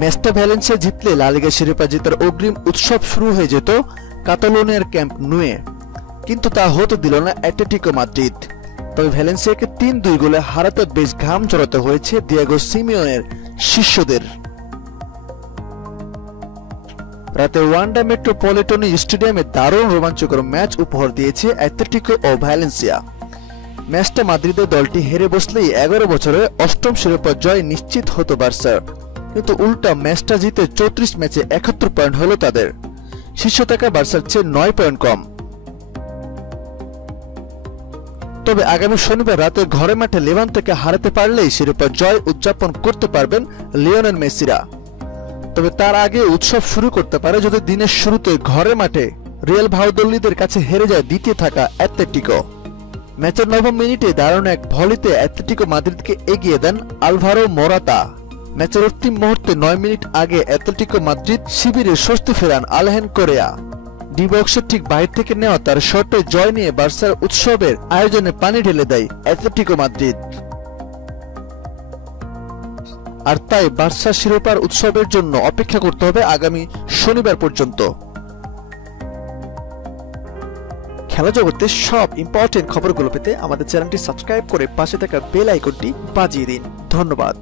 ম্যাচটা ভ্যালেন্সিয়া জিতলে লা লিগা শিরোপা জেতার অগ্রিম উৎসব শুরু হয়ে যেত কাতালোনিয়ার ক্যাম্প নুয়ে, কিন্তু তা হতে দিল না অ্যাটলেটিকো মাদ্রিদ। তবে ভ্যালেন্সিয়াকে ৩-২ গোলে হারাতে বেশ ঘাম ঝরাতে হয়েছে দিয়েগো সিমিওনের শিষ্যদের। রাতে ওয়ান্ডা মেট্রোপলিটন স্টেডিয়ামে দারুণ রোমাঞ্চকর ম্যাচ উপহার দিয়েছে অ্যাটলেটিকো ও ভ্যালেন্সিয়া। ম্যাচটা মাদ্রিদের দলটি হেরে বসলেই ১১ বছরে ৮ম শিরোপা জয় নিশ্চিত হতো বার্সার, কিন্তু উল্টা ম্যাচটা জিতে ৩৪ ম্যাচে ৭১ পয়েন্ট হলো তাদের। শীর্ষে থাকা বার্সার চেয়ে ৯ পয়েন্ট কম। তবে আগামী শনিবার রাতে ঘরে মাঠে লেভান্তেকে হারাতে পারলেই শিরোপা জয় উদযাপন করতে পারবেন লিওনেল মেসিরা। তবে তার আগে উৎসব শুরু করতে পারে যদি দিনের শুরুতে ঘরে মাঠে রিয়াল ভালদোলিদের কাছে হেরে যায় দ্বিতীয় থাকা অ্যাটলেটিকো। ম্যাচের ৯ম মিনিটে দারুণ এক ভলিতে অ্যাটলেটিকো মাদ্রিদকে এগিয়ে দেন আলভারো মোরাতা। ম্যাচের অন্তিম মুহূর্তে ৯ মিনিট আগে অ্যাটলেটিকো মাদ্রিদ শিবিরে স্বস্তি ফেরান আলহেন কোরেয়া। ডি বক্সের ঠিক বাইরে থেকে নেওয়া তার শটে জয় নিয়ে বার্সার উৎসবের আয়োজনে পানি ঢেলে দেয় অ্যাটলেটিকো মাদ্রিদ। আর তাই বার্সা শিরোপার উৎসবের জন্য অপেক্ষা করতে হবে আগামী শনিবার পর্যন্ত। খেলা জগতের সব ইম্পর্টেন্ট খবরগুলো পেতে আমাদের চ্যানেলটি সাবস্ক্রাইব করে পাশে থাকা বেল আইকনটি বাজিয়ে দিন। ধন্যবাদ।